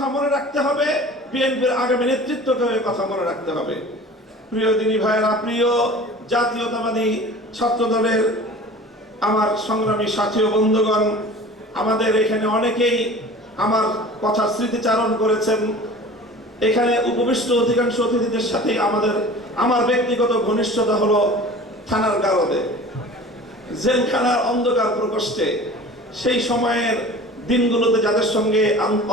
কথা মনে রাখতে হবে, বিএনপির আগামী নেতৃত্বকে কথা মনে রাখতে হবে। প্রিয় দিনী ভাইয়েরা, প্রিয় জাতীয়তাবাদী ছাত্র দলের আমার সংগ্রামী সাথী বন্ধুগণ, আমাদের এখানে অনেকেই আমার কথা স্মৃতিচারণ করেছেন। এখানে উপবিষ্ট অধিকাংশ অতিথিদের সাথে আমাদের, আমার ব্যক্তিগত ঘনিষ্ঠতা হলো থানার গারদে। জেলখানার অন্ধকার প্রকোষ্ঠে। সেই সময়ের দিনগুলোতে যাদের সঙ্গে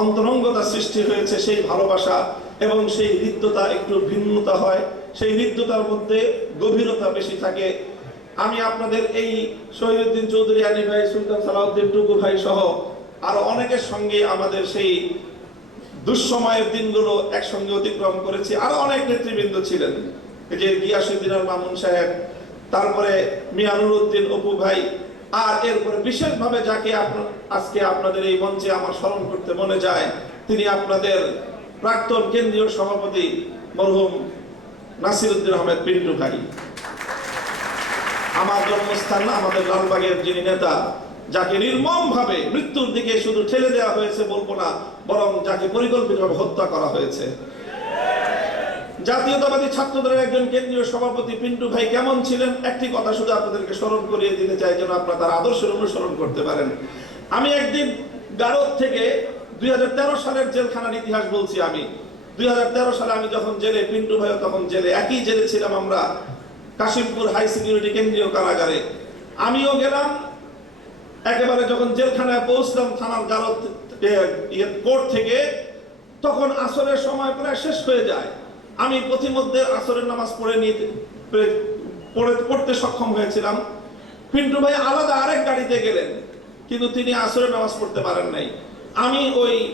অন্তরঙ্গতা সৃষ্টি হয়েছে, সেই ভালোবাসা এবং সেই হৃদ্যতা একটু ভিন্নতা হয়, সেই হৃদ্যতার মধ্যে গভীরতা বেশি থাকে। আমি আপনাদের এই শহীদুদ্দিন চৌধুরী, আলী ভাই, সুলতান সালাউদ্দিন টুকু ভাই সহ আরও অনেকের সঙ্গে আমাদের সেই দুঃসময়ের দিনগুলো একসঙ্গে অতিক্রম করেছি। আরও অনেক নেতৃবৃন্দ ছিলেন। যে গিয়াসুদ্দিন মামুন সাহেব, তারপরে মিয়ানুর উদ্দিন অপু ভাই আর এরপরে বিশেষভাবে যাকে আজকে আপনাদের এই মঞ্চে আমার স্মরণ করতে মনে যায়, তিনি আপনাদের প্রাক্তন কেন্দ্রীয় সভাপতি মরহুম নাসির উদ্দিন আহমেদ পিন্টু ভাই। আমার জন্মস্থান আমাদের লালবাগের যিনি নেতা, যাকে নির্মম ভাবে মৃত্যুর দিকে শুধু ঠেলে দেওয়া হয়েছে বলব না, বরং যাকে পরিকল্পিতভাবে হত্যা করা হয়েছে। জাতীয়তাবাদী ছাত্রদলের একজন কেন্দ্রীয় সভাপতি পিন্টু ভাই কেমন ছিলেন? একটি কথা শুধু আপনাদেরকে স্মরণ করিয়ে দিতে চাই যেন আপনারা তার আদর্শের অনুসরণ করতে পারেন। আমি একদিন গারদ থেকে দুই হাজার তেরো সালের জেলখানার ইতিহাস বলছি আমি। দুই হাজার তেরো সালে আমি যখন জেলে, পিন্টু ভাইও তখন জেলে। একই জেলে ছিলাম আমরা, কাশিমপুর হাই সিকিউরিটি কেন্দ্রীয় কারাগারে। আমিও গেলাম, একেবারে যখন জেলখানায় পৌঁছলাম থানার গারদ কোর্ট থেকে, তখন আসরের সময় প্রায় শেষ হয়ে যায়। আমি প্রতিমধ্যে আসরের নামাজ পড়ে নিতে, পড়ে- পড়ে পড়তে সক্ষম হয়েছিলাম। পিন্টু ভাই আলাদা আরেক গাড়িতে গেলেন, কিন্তু তিনি আসরের নামাজ পড়তে পারেন নাই। আমি ওই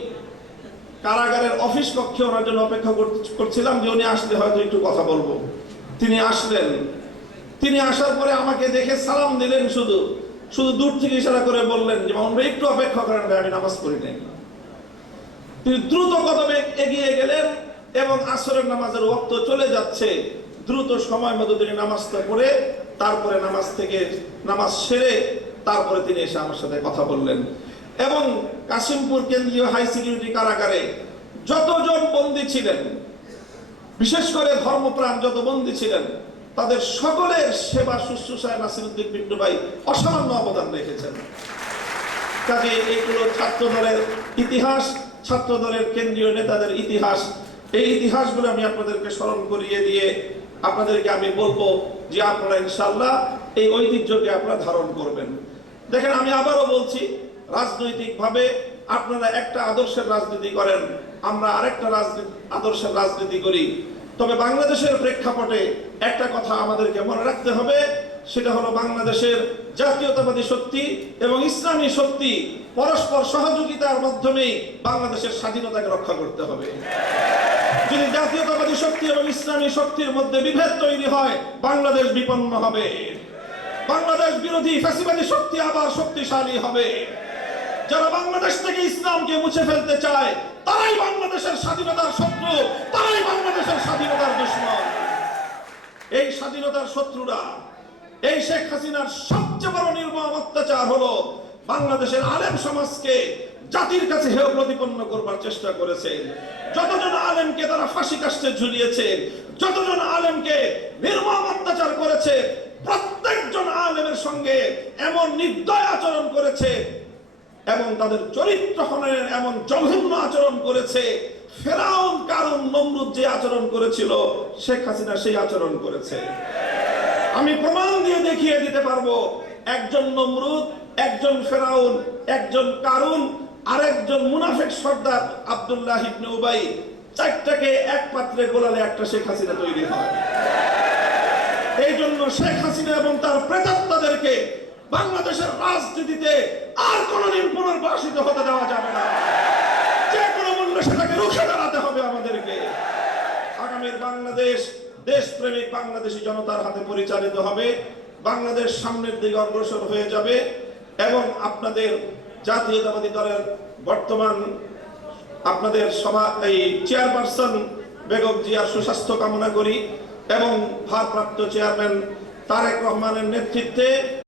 কারাগারের অফিস কক্ষে ওনার জন্য অপেক্ষা কর- করছিলাম যে উনি আসলে হয়তো একটু কথা বলব। তিনি আসলেন। তিনি আসার পরে আমাকে দেখে সালাম দিলেন শুধু শুধু দূর থেকে ইশারা করে বললেন যে ভাই, একটু অপেক্ষা করেন ভাই, আমি নামাজ পড়ি নাই। তিনি দ্রুত কদমে এগিয়ে গেলেন। এবং আসরের নামাজের ওক্ত চলে যাচ্ছে। দ্রুত সময় মতো তিনি নামাজটা পড়ে, তারপরে নামাজ থেকে নামাজ সেরে তারপরে তিনি এসে আমার সাথে কথা বললেন। এবং কাশিমপুর কেন্দ্রীয় হাই সিকিউরিটি কারাগারে যতজন বন্দী ছিলেন, বিশেষ করে ধর্মপ্রাণ যত বন্দী ছিলেন, তাদের সকলের সেবা শুশ্রূষায় নাসিরুদ্দিন পিন্টু ভাই অসামান্য অবদান রেখেছেন। কাজে এগুলো ছাত্র দলের ইতিহাস ছাত্র দলের কেন্দ্রীয় নেতাদের ইতিহাস এই ইতিহাসগুলো আমি আপনাদেরকে স্মরণ করিয়ে দিয়ে আপনাদেরকে আমি বলব যে আপনারা ইনশাল্লাহ এই ঐতিহ্যকে আপনারা ধারণ করবেন। দেখেন, আমি আবারও বলছি, রাজনৈতিকভাবে আপনারা একটা আদর্শের রাজনীতি করেন, আমরা আরেকটা রাজনীতি, আদর্শের রাজনীতি করি। তবে বাংলাদেশের প্রেক্ষাপটে একটা কথা আমাদেরকে মনে রাখতে হবে, সেটা হলো বাংলাদেশের জাতীয়তাবাদী শক্তি এবং ইসলামী শক্তি পরস্পর সহযোগিতার মাধ্যমে বাংলাদেশের স্বাধীনতাকে রক্ষা করতে হবে। যদি জাতীয়তাবাদী শক্তি এবং ইসলামী শক্তির মধ্যে বিভেদ তৈরি হয়, বাংলাদেশ বিপন্ন হবে। বাংলাদেশ বিরোধী ফ্যাসিবাদী শক্তি আবার শক্তিশালী হবে। যারা বাংলাদেশ থেকে ইসলামকে মুছে ফেলতে চায়, তারাই বাংলাদেশের স্বাধীনতার শত্রু, তারাই বাংলাদেশের স্বাধীনতার দুশ্মন। এই স্বাধীনতার শত্রুরা, এই শেখ হাসিনার সবচেয়ে বড় নির্মম অত্যাচার হলো বাংলাদেশের আলেম সমাজকে জাতির কাছে হেয় প্রতিপন্ন করবার চেষ্টা করেছে যতজন আলেমকে তারা ফাঁসি কাষ্টে ঝুলিয়েছে, যতজন আলেমকে নির্মম অত্যাচার করেছে, প্রত্যেকজন আলেমের সঙ্গে এমন নির্দয় আচরণ করেছে এবং তাদের চরিত্র হননের এমন জঘন্য আচরণ করেছে। ফেরাউন কারণ নমরুদ যে আচরণ করেছিল, শেখ হাসিনা সেই আচরণ করেছে। আমি প্রমাণ দিয়ে দেখিয়ে দিতে পারব, একজন নমরুদ, একজন ফেরাউন, একজন কারুন আরেকজন মুনাফেক সর্দার আব্দুল্লাহ ইবনে উবাই চারটাকে এক পাত্রে গোলালে একটা শেখ হাসিনা তৈরি হয়। এই জন্য শেখ হাসিনা এবং তার প্রেতাত্মাদেরকে বাংলাদেশের রাজনীতিতে আর কোনোদিন পুনর্বাসিত হতে দেওয়া যাবে না। যে কোনো মূল্যে সেটাকে রুখে দাঁড়াতে হবে আমাদেরকে। আগামীর বাংলাদেশ দেশপ্রেমিক বাংলাদেশী জনতার হাতে পরিচালিত হবে। বাংলাদেশ সামনের দিকে অগ্রসর হয়ে যাবে এবং আপনাদের জাতীয়তাবাদী দলের বর্তমান আপনাদের সভা এই চেয়ারপারসন বেগম জিয়া সুস্বাস্থ্য কামনা করি এবং ভারপ্রাপ্ত চেয়ারম্যান তারেক রহমানের নেতৃত্বে